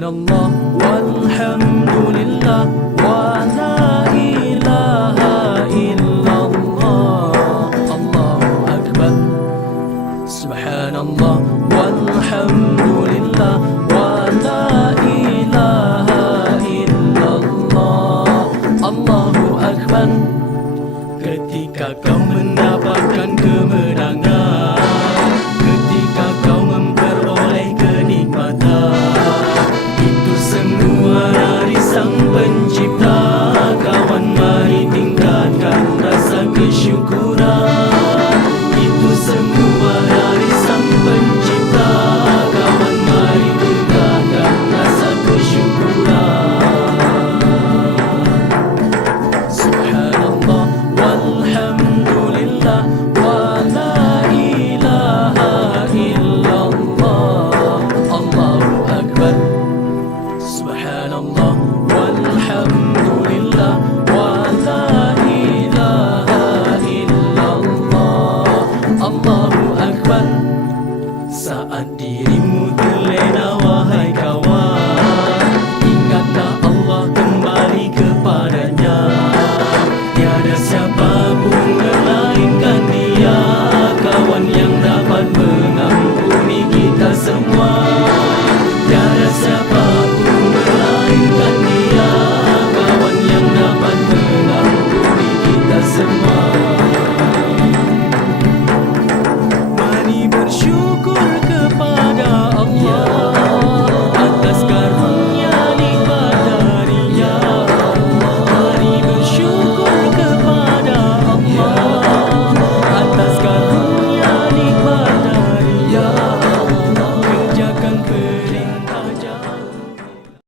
Subhanallah walhamdulillah wa la ilaha illallah. Allahu akbar. Subhanallah walhamdulillah wa la ilaha illallah. Allahu akbar. Ketika kau mendapatkan kemenangan, ketika kau memperoleh kenikmatan, itu semua dari Sang Pencipta. Kawan, mari tingkatkan rasa kesyukuran. Itu semua dari Sang Pencipta. Kawan, mari tingkatkan rasa kesyukuran. Subhanallah walhamdulillah wa la ilaha illallah. Allahu akbar. Subhanallah walhamdulillah wa la ilaha illallah. Allahu akbar. Saat dirimu terlena wahai kawan, ingatlah Allah, kembali kepadanya. Tiada siapa pun melainkan Dia, kawan, yang dapat mengampuni kita semua.